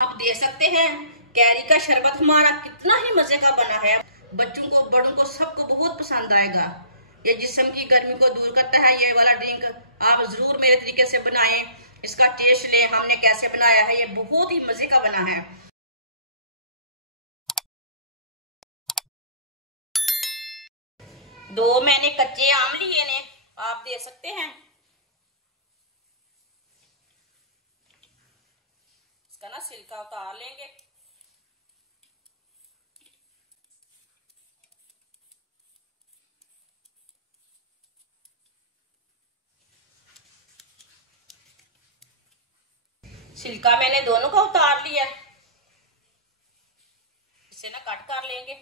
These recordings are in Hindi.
आप देख सकते हैं कैरी का शरबत हमारा कितना ही मजे का बना है। बच्चों को बड़ों को सबको बहुत पसंद आएगा। ये जिस्म की गर्मी को दूर करता है। ये वाला ड्रिंक आप जरूर मेरे तरीके से बनाएं। इसका टेस्ट लें हमने कैसे बनाया है। ये बहुत ही मजे का बना है। दो मैंने कच्चे आम लिए ने, आप दे सकते हैं। इसका ना छिलका उतार लेंगे। छिलका मैंने दोनों का उतार लिया। इसे ना कट कर लेंगे।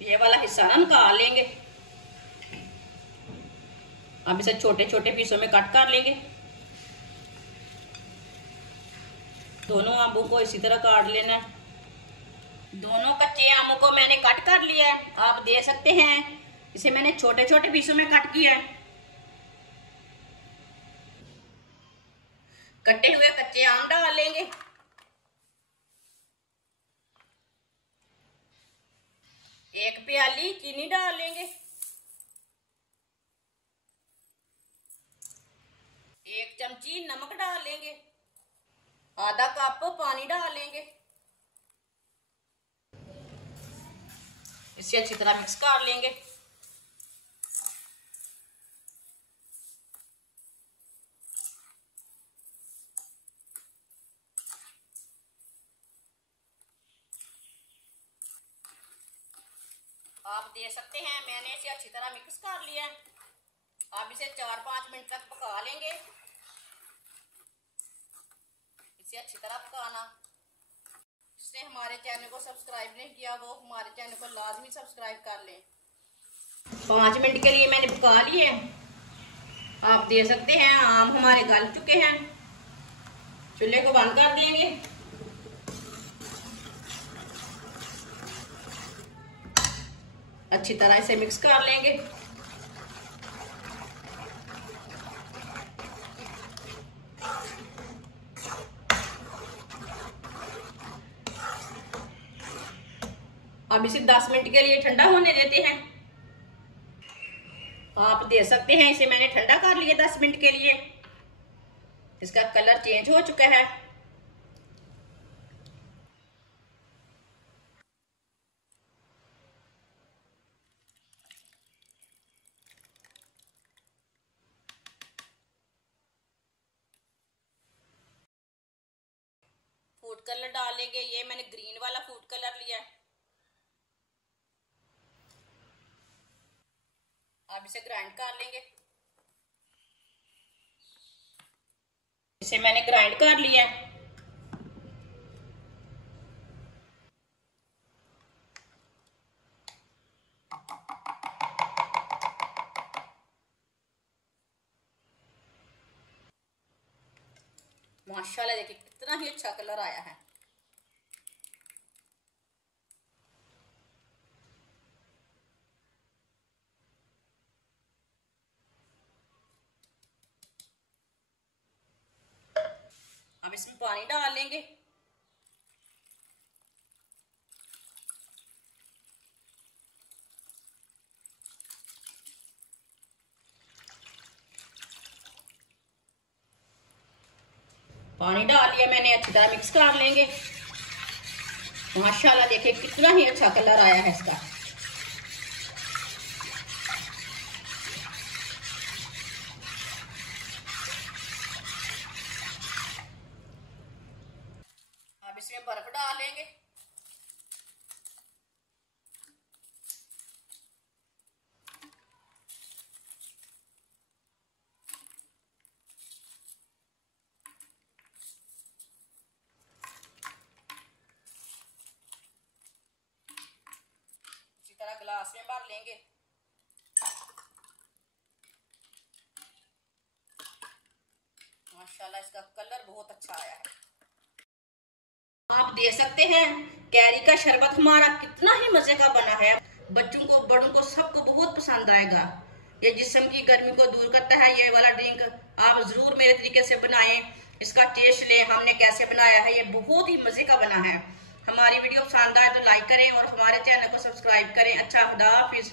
ये वाला हिस्सा ना निकाल लेंगे। अब इसे छोटे छोटे पीसों में कट कर लेंगे। दोनों आमों को इसी तरह काट लेना है। दोनों कच्चे आमों को मैंने कट कर लिया है, आप देख सकते हैं। इसे मैंने छोटे छोटे पीसों में कट किया है। कटे हुए कच्चे आम डाल लेंगे। एक प्याली चीनी डाल लेंगे। एक चमची नमक डाल लेंगे। आधा कप पानी डाल लेंगे। इसे अच्छी तरह मिक्स कर लेंगे। आप देख सकते हैं मैंने इसे अच्छी तरह मिक्स कर लिया है। आप इसे 4-5 मिनट तक पका लेंगे। इसे अच्छी तरह पकाना। जिसने हमारे चैनल को सब्सक्राइब नहीं किया वो हमारे चैनल को लाजमी सब्सक्राइब कर लें। 5 मिनट के लिए मैंने पका लिए। आप देख सकते हैं आम हमारे गल चुके हैं। चूल्हे को बंद कर देंगे। अच्छी तरह इसे मिक्स कर लेंगे। अब इसे 10 मिनट के लिए ठंडा होने देते हैं। आप देख सकते हैं इसे मैंने ठंडा कर लिया 10 मिनट के लिए। इसका कलर चेंज हो चुका है। फूड कलर डालेंगे। ये मैंने ग्रीन वाला फूड कलर लिया है। अब इसे ग्राइंड कर लेंगे। इसे मैंने ग्राइंड कर लिया है। माशाल्लाह देखिए कितना ही अच्छा कलर आया है। अब इसमें पानी डाल लेंगे। पानी डाल लिया मैंने, अच्छी तरह मिक्स कर लेंगे। माशाल्लाह देखिए कितना ही अच्छा कलर आया है इसका। अब इसमें बर्फ डाल लेंगे। ग्लास में भर लेंगे। माशाल्लाह इसका कलर बहुत अच्छा आया है। आप देख सकते हैं कैरी का शरबत हमारा कितना ही मजे का बना है। बच्चों को बड़ों को सबको बहुत पसंद आएगा। ये जिस्म की गर्मी को दूर करता है। ये वाला ड्रिंक आप जरूर मेरे तरीके से बनाएं, इसका टेस्ट लें। हमने कैसे बनाया है, ये बहुत ही मजे का बना है। हमारी वीडियो पसंद आए तो लाइक करें और हमारे चैनल को सब्सक्राइब करें। अच्छा, खुदा हाफिज।